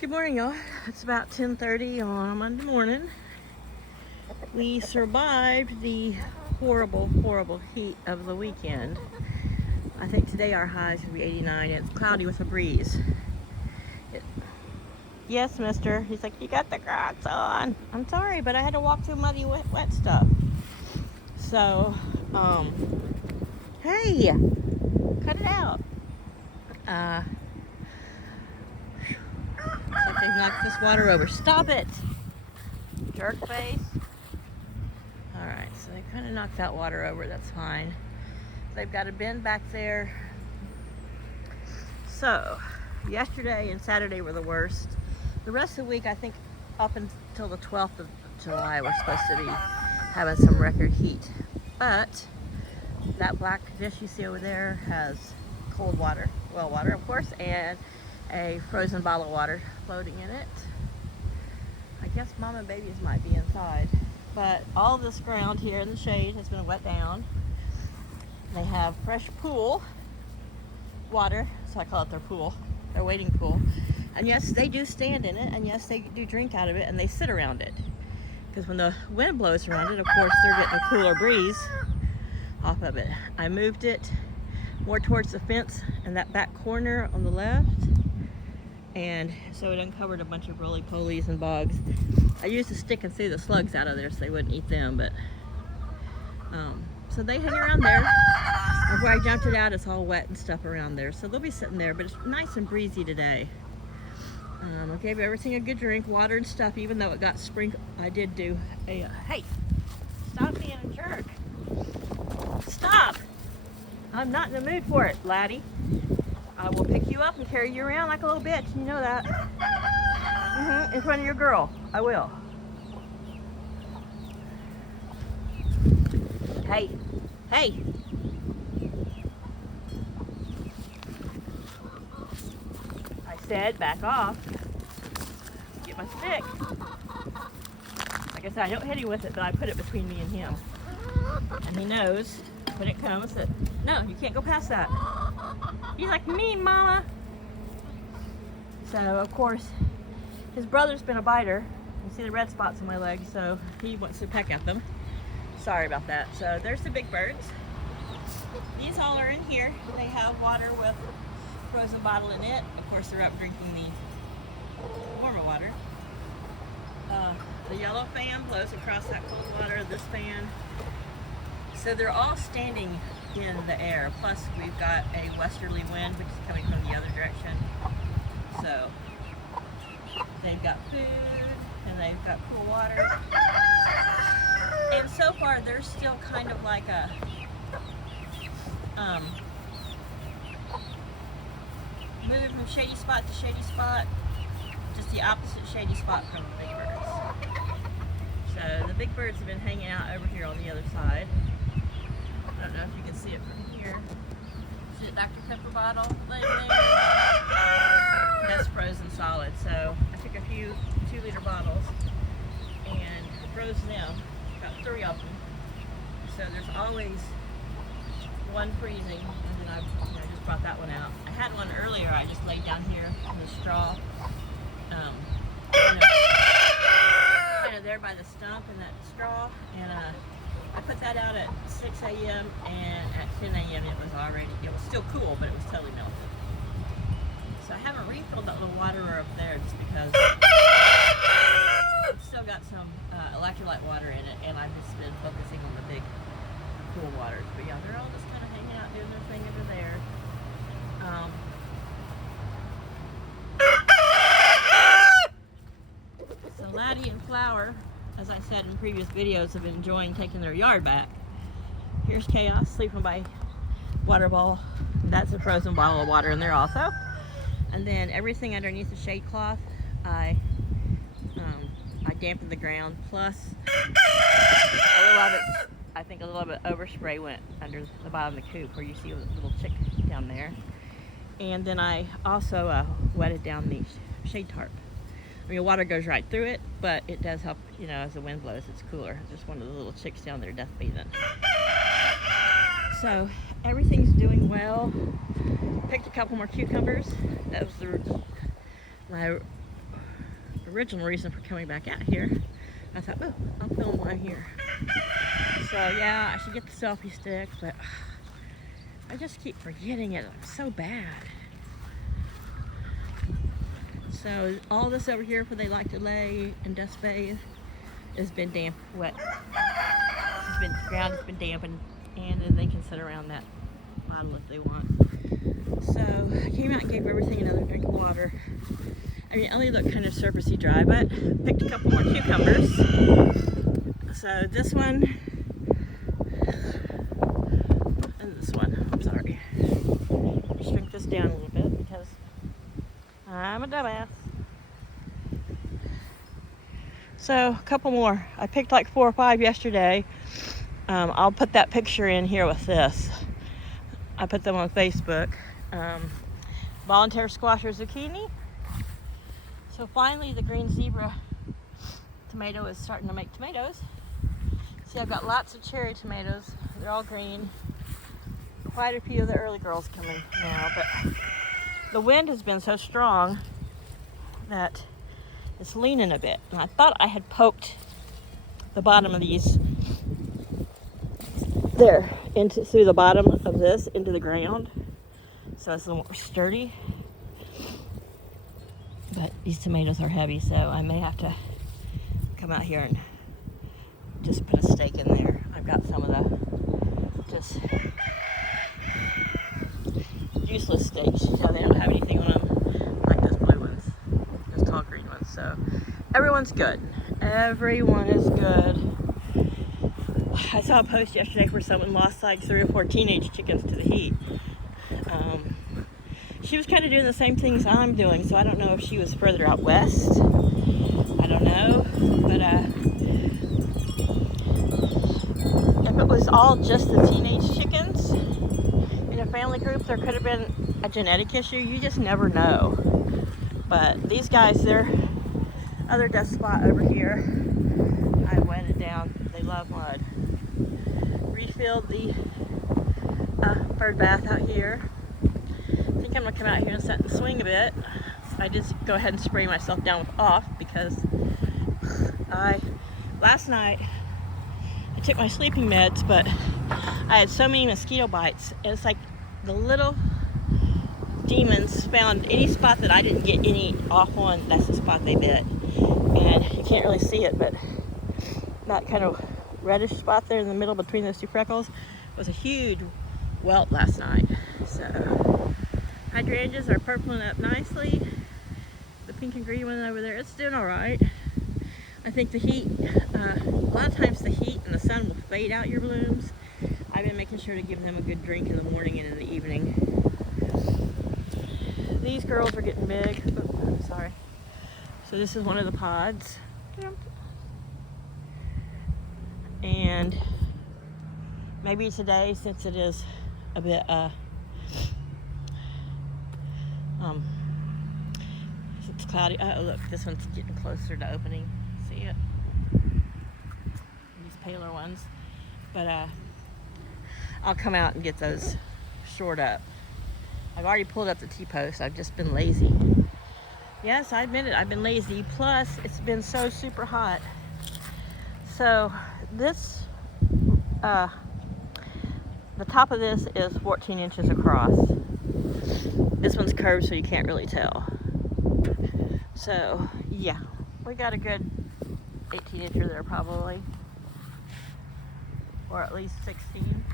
Good morning, y'all. It's about 10:30 on a Monday morning. We survived the horrible heat of the weekend. I think today our high is going to be 89. It's cloudy with a breeze. Yes, mister. He's like, you got the Crocs on. I'm sorry, but I had to walk through muddy, wet stuff. So, hey, cut it out. Looks like they've knocked this water over. Stop it, jerk face. Alright, so they kind of knocked that water over. That's fine. They've got a bin back there. So, yesterday and Saturday were the worst. The rest of the week, I think up until the 12th of July, we're supposed to be having some record heat. But that black dish you see over there has cold water, well water of course, and a frozen bottle of water floating in it. I guess mom and babies might be inside. But all this ground here in the shade has been wet down. They have fresh pool water, so I call it their pool, their wading pool. And yes, they do stand in it, and yes, they do drink out of it, and they sit around it. Because when the wind blows around it, of course, they're getting a cooler breeze off of it. I moved it more towards the fence in that back corner on the left, and so it uncovered a bunch of roly-polies and bugs. I used a stick and see the slugs out of there so they wouldn't eat them, but so they hang around there. And where I jumped it out, it's all wet and stuff around there, so they'll be sitting there, but it's nice and breezy today. I gave everything a good drink, water and stuff, even though it got sprinkled. I did do a, hey, stop being a jerk. Stop! I'm not in the mood for it, laddie. I will pick you up and carry you around like a little bitch, you know that. In front of your girl, I will. Hey, hey. I said back off. Get my stick. Like I said, I don't hit him with it, but I put it between me and him. And he knows when it comes that, no, you can't go past that. He's like, me, mama. So, of course, his brother's been a biter. You see the red spots on my legs, so he wants to peck at them. Sorry about that. So there's the big birds. These all are in here. They have water with a frozen bottle in it. Of course, they're up drinking the warmer water. The yellow fan blows across that cold water. This fan. So they're all standing in the air. Plus, we've got a westerly wind, which is coming from the other direction. So they've got food and they've got cool water. And so far, they're still kind of like a moving from shady spot to shady spot, just the opposite shady spot from the big birds. So the big birds have been hanging out over here on the other side. I don't know if you can see it from here. See the Dr. Pepper bottle laying there? That's frozen solid. So I took a few 2-liter bottles and froze them. Got 3 of them. So there's always one freezing, and then I just brought that one out. I had one earlier. I just laid down here in the straw, kind of there by the stump in that straw, and I put that out at 6 a.m. and at 10 a.m. it was still cool, but it was totally melted. So I haven't refilled that little waterer up there just because it's still got some electrolyte water in it, and I've just been focusing on the big cool waters. But yeah, they're all just kind of hanging out doing their thing over there. So Laddie and Flower, as I said in previous videos, have been enjoying taking their yard back. Here's Chaos sleeping by water ball. That's a frozen bottle of water in there also. And then everything underneath the shade cloth, I dampened the ground. Plus, a little of it, I think a little bit overspray went under the bottom of the coop where you see a little chick down there. And then I also wetted down the shade tarp. I mean, water goes right through it, but it does help, you know, as the wind blows, it's cooler. There's one of the little chicks down there death bathing. So everything's doing well. Picked a couple more cucumbers. That was my original reason for coming back out here. I thought, oh, I'll film while I'm here. So yeah, I should get the selfie stick, but I just keep forgetting it. I'm so bad. So all this over here where they like to lay and dust bathe has been damp, wet. The ground has been damp, and then they can sit around that bottle if they want. So I came out and gave everything another drink of water. I mean, it only looked kind of surfacey dry, but picked a couple more cucumbers. So this one and this one. I'm sorry. Shrink this down a little bit because I'm a dumbass. So a couple more. I picked like 4 or 5 yesterday. I'll put that picture in here with this. I put them on Facebook. Volunteer squash or zucchini. So finally the green zebra tomato is starting to make tomatoes. See, I've got lots of cherry tomatoes. They're all green. Quite a few of the early girls coming now, but the wind has been so strong that it's leaning a bit. And I thought I had poked the bottom of these there through the bottom of this into the ground, so it's a little more sturdy. But these tomatoes are heavy, so I may have to come out here and just put a stake in there. I've got some of the just useless stakes. You know, they don't have anything on them like those blue ones, those tall green ones. So everyone's good. Everyone is good. I saw a post yesterday where someone lost like 3 or 4 teenage chickens to the heat. She was kind of doing the same things I'm doing, so I don't know if she was further out west. I don't know, but if it was all just the teenage chickens in a family group, there could have been a genetic issue. You just never know. But these guys, their other dust spot over here, I wetted down. They love mud. Refilled the bird bath out here. I think I'm gonna come out here and sit and swing a bit. I just go ahead and spray myself down with off because last night I took my sleeping meds, but I had so many mosquito bites. It's like the little demons found any spot that I didn't get any off on. That's the spot they bit, and you can't really see it, but that kind of reddish spot there in the middle between those 2 freckles was a huge welt last night. So hydrangeas are purpling up nicely. The pink and green one over there, it's doing all right. I think the heat, a lot of times the heat and the sun will fade out your blooms. I've been making sure to give them a good drink in the morning and in the evening. These girls are getting big. Oh, I'm sorry. So this is one of the pods. And maybe today, since it is a bit it's cloudy. Oh look, this one's getting closer to opening. See it? These paler ones. But I'll come out and get those shored up. I've already pulled up the T-post. I've just been lazy. Yes, I admit it, I've been lazy. Plus, it's been so super hot. So this, the top of this is 14 inches across. This one's curved, so you can't really tell. So yeah, we got a good 18 incher there probably, or at least 16.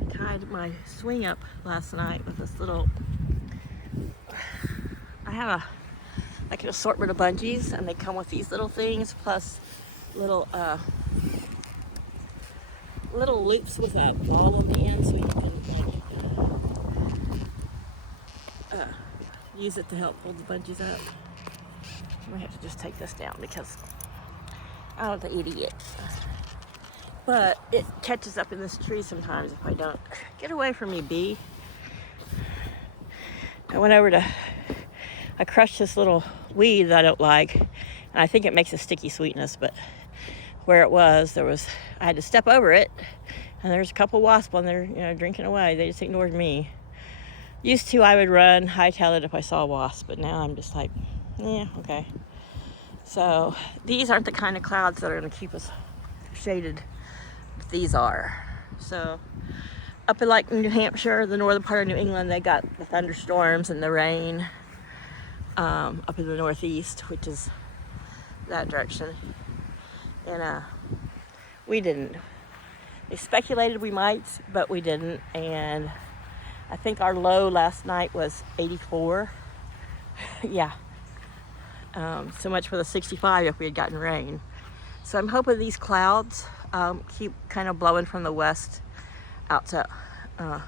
I tied my swing up last night with this little, I have like an assortment of bungees, and they come with these little things plus little little loops with a ball on the end, so you can like use it to help hold the bungees up. I might have to just take this down because I'm the idiot. But it catches up in this tree sometimes if I don't. Get away from me, bee. I went over to, I crushed this little weed that I don't like, and I think it makes a sticky sweetness, but where it was, I had to step over it, and there's a couple wasps on there, you know, drinking away. They just ignored me. Used to, I would run, hightail it if I saw a wasp, but now I'm just like, yeah, okay. So these aren't the kind of clouds that are going to keep us shaded. These are. So up in like New Hampshire, the northern part of New England, they got the thunderstorms and the rain. Up in the northeast, which is that direction. And we didn't. They speculated we might, but we didn't. And I think our low last night was 84. Yeah. So much for the 65 if we had gotten rain. So I'm hoping these clouds keep kind of blowing from the west out to, and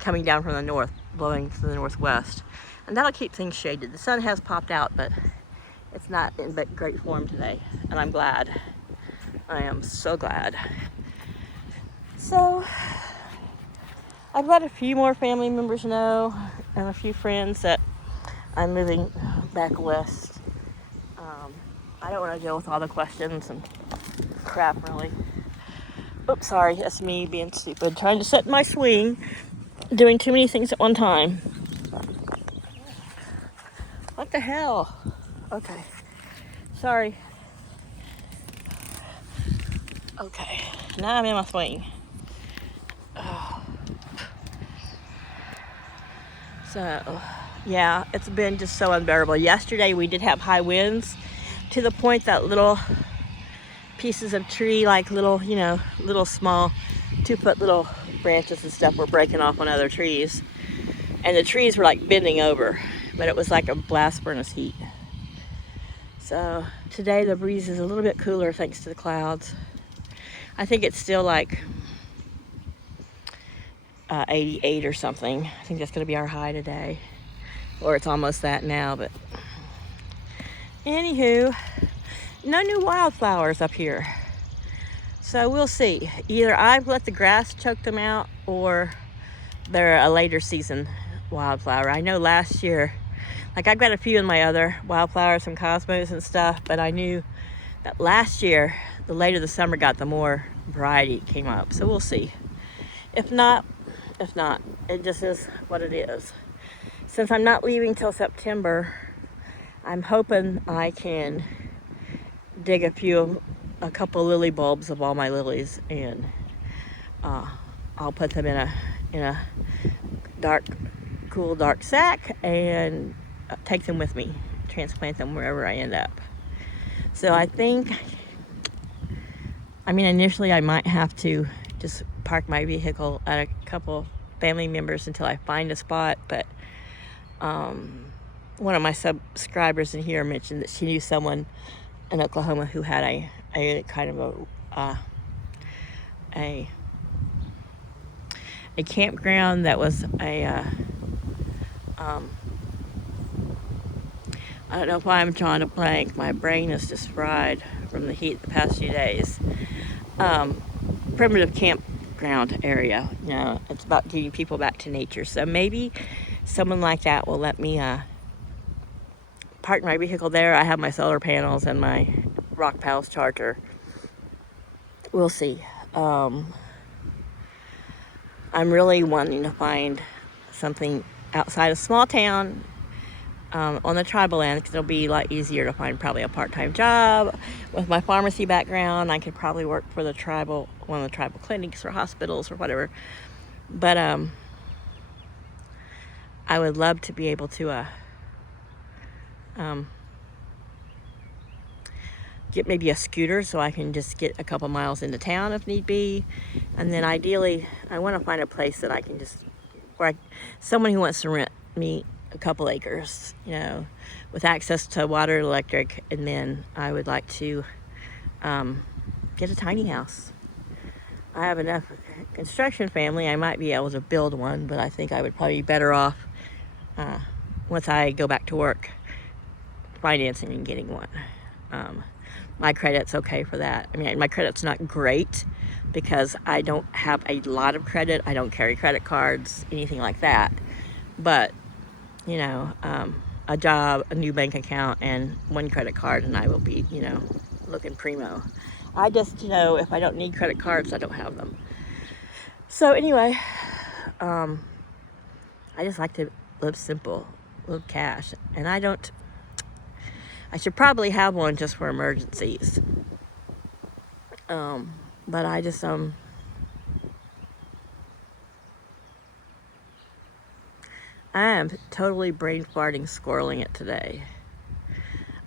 coming down from the north, blowing to the northwest. And that'll keep things shaded. The sun has popped out, but it's not in great form today. And I'm glad. I am so glad. So I've let a few more family members know and a few friends that I'm moving back west. I don't want to deal with all the questions and crap, really. Oops, sorry, that's me being stupid. Trying to set my swing, doing too many things at one time. What the hell? Okay, sorry. Okay, now I'm in my swing. Oh. So, yeah, it's been just so unbearable. Yesterday we did have high winds to the point that little pieces of tree, like little, you know, little small 2-foot little branches and stuff were breaking off on other trees. And the trees were like bending over, but it was like a blast furnace heat. So today the breeze is a little bit cooler thanks to the clouds. I think it's still like 88 or something. I think that's going to be our high today. Or it's almost that now, but anywho, no new wildflowers up here. So we'll see. Either I've let the grass choke them out or they're a later season wildflower. I know last year, like I've got a few in my other wildflowers, some cosmos and stuff, but I knew that last year, the later the summer got, the more variety came up. So we'll see. If not, it just is what it is. Since I'm not leaving till September, I'm hoping I can dig a couple lily bulbs of all my lilies, and I'll put them in a cool dark sack and take them with me, transplant them wherever I end up. So I think, initially I might have to just park my vehicle at a couple family members until I find a spot, but one of my subscribers in here mentioned that she knew someone in Oklahoma who had a kind of a campground that was I don't know why I'm drawing a blank. My brain is just fried from the heat the past few days. Primitive campground area. You know, it's about getting people back to nature. So maybe someone like that will let me park my vehicle there. I have my solar panels and my Rock Pals charger. We'll see. I'm really wanting to find something outside a small town on the tribal land, because it'll be a lot easier to find probably a part-time job. With my pharmacy background, I could probably work for one of the tribal clinics or hospitals or whatever. But I would love to be able to get maybe a scooter so I can just get a couple miles into town if need be. And then ideally, I want to find a place that I can just, someone who wants to rent me a couple acres, you know, with access to water, electric, and then I would like to get a tiny house. I have enough construction family, I might be able to build one, but I think I would probably be better off once I go back to work financing and getting one. My credit's okay for that. My credit's not great because I don't have a lot of credit. I don't carry credit cards, anything like that. But, you know, a job, a new bank account, and one credit card, and I will be, you know, looking primo. I just, you know, if I don't need credit cards, I don't have them. So anyway, I I just like to live simple, live cash. And I should probably have one just for emergencies. But I just, I am totally brain farting, squirreling it today.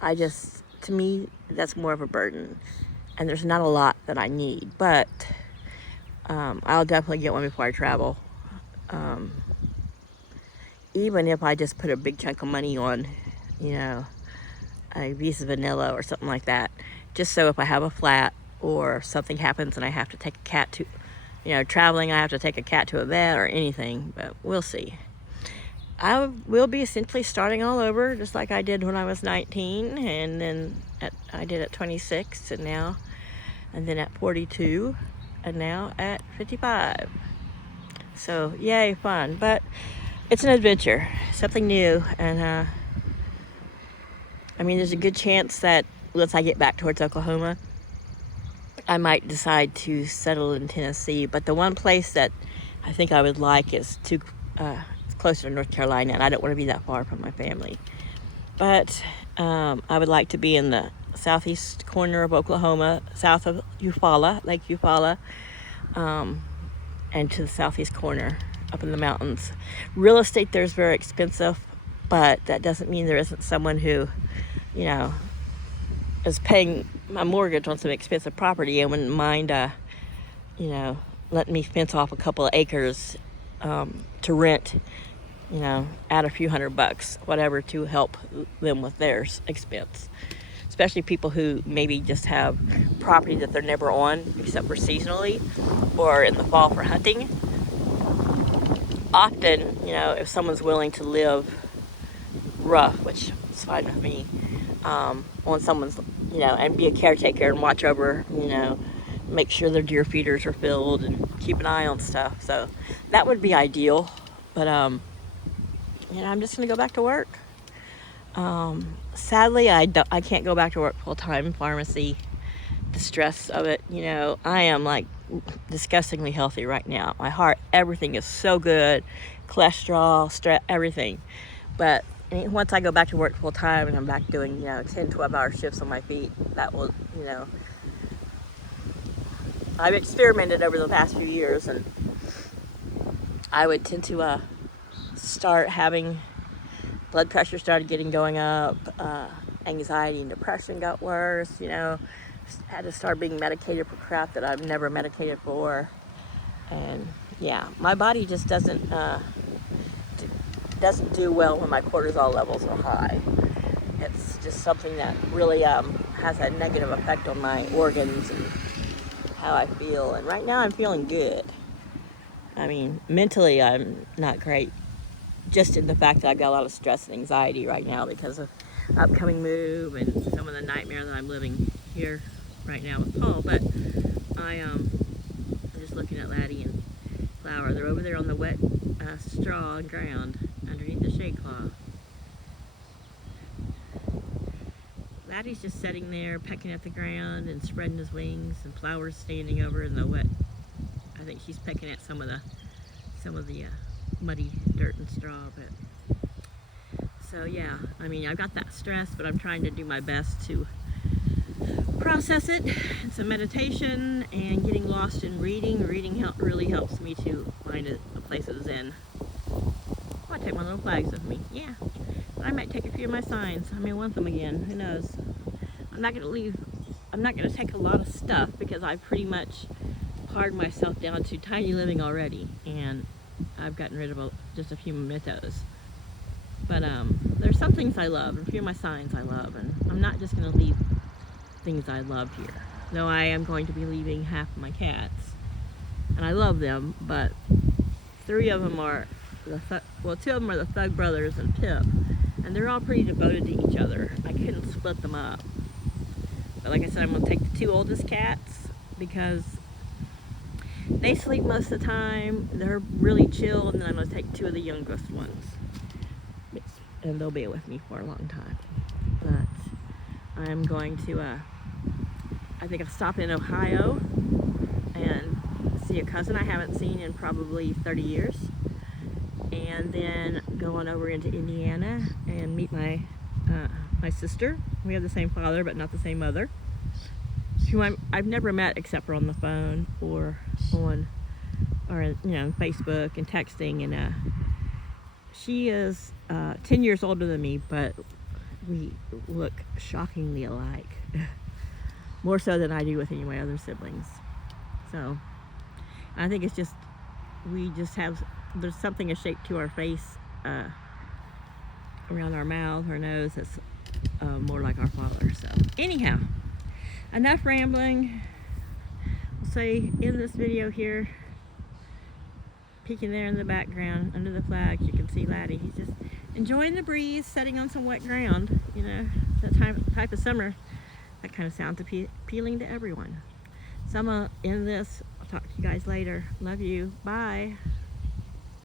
To me, that's more of a burden. And there's not a lot that I need, but I'll definitely get one before I travel. Even if I just put a big chunk of money on, a Visa Vanilla or something like that, just so if I have a flat or something happens and I have to take a cat to, traveling, I have to take a cat to a vet or anything, but we'll see. I will be essentially starting all over, just like I did when I was 19, and then I did at 26, and then at 42, and now at 55. So, yay, fun. But it's an adventure, something new, and there's a good chance that once I get back towards Oklahoma, I might decide to settle in Tennessee. But the one place that I think I would like is closer to North Carolina, and I don't want to be that far from my family. But I would like to be in the southeast corner of Oklahoma, south of Eufaula, Lake Eufaula, and to the southeast corner up in the mountains. Real estate there is very expensive, but that doesn't mean there isn't someone who, is paying my mortgage on some expensive property and wouldn't mind, letting me fence off a couple of acres to rent, add a few $100, whatever, to help them with their expense. Especially people who maybe just have property that they're never on except for seasonally or in the fall for hunting. Often, if someone's willing to live rough, which is fine with me, on someone's, and be a caretaker and watch over, make sure their deer feeders are filled and keep an eye on stuff. So that would be ideal. But, I'm just going to go back to work. Sadly, I can't go back to work full-time pharmacy. The stress of it, I am like disgustingly healthy right now. My heart, everything is so good. Cholesterol, stress, everything. But once I go back to work full-time and I'm back doing, 10, 12-hour shifts on my feet, that will, I've experimented over the past few years, and I would tend to start having blood pressure started going up, anxiety and depression got worse, had to start being medicated for crap that I've never medicated for. And yeah, my body just doesn't do well when my cortisol levels are high. It's just something that really has a negative effect on my organs and how I feel. And right now I'm feeling good. Mentally I'm not great, just in the fact that I've got a lot of stress and anxiety right now because of upcoming move and some of the nightmare that I'm living here right now with Paul. But I'm just looking at Laddie and Flower. They're over there on the wet straw and ground underneath the shade cloth. Laddie's just sitting there pecking at the ground and spreading his wings, and Flower's standing over in the wet. I think she's pecking at some of the muddy dirt and straw. But so yeah, I've got that stress, but I'm trying to do my best to process it, and some meditation and getting lost in reading. Really helps me to find a place of zen. I might take my little flags with me. Yeah, but I might take a few of my signs. I may want them again. Who knows? I'm not going to take a lot of stuff because I pretty much pared myself down to tiny living already, and I've gotten rid of just a few mementos. But there's some things I love, and a few of my signs I love, and I'm not just going to leave things I love here. Though I am going to be leaving half of my cats, and I love them, but three of them are two of them are the Thug Brothers and Pip, and they're all pretty devoted to each other. I couldn't split them up. But like I said, I'm going to take the two oldest cats because they sleep most of the time. They're really chill, and then I'm going to take two of the youngest ones, and they'll be with me for a long time. But I'm going to, I think I'll stop in Ohio and see a cousin I haven't seen in probably 30 years. And and then go on over into Indiana and meet my sister. We have the same father, but not the same mother. Who I've never met except for on the phone or on Facebook and texting. And she is 10 years older than me, but we look shockingly alike. More so than I do with any of my other siblings. So I think it's just, there's something a shape to our face, around our mouth, our nose, that's more like our father. So anyhow, enough rambling. I'll say in this video here, peeking there in the background under the flags, you can see Laddie. He's just enjoying the breeze, sitting on some wet ground. You know, that type of summer, that kind of sounds appealing to everyone. So I'm gonna end this. I'll talk to you guys later. Love you. Bye.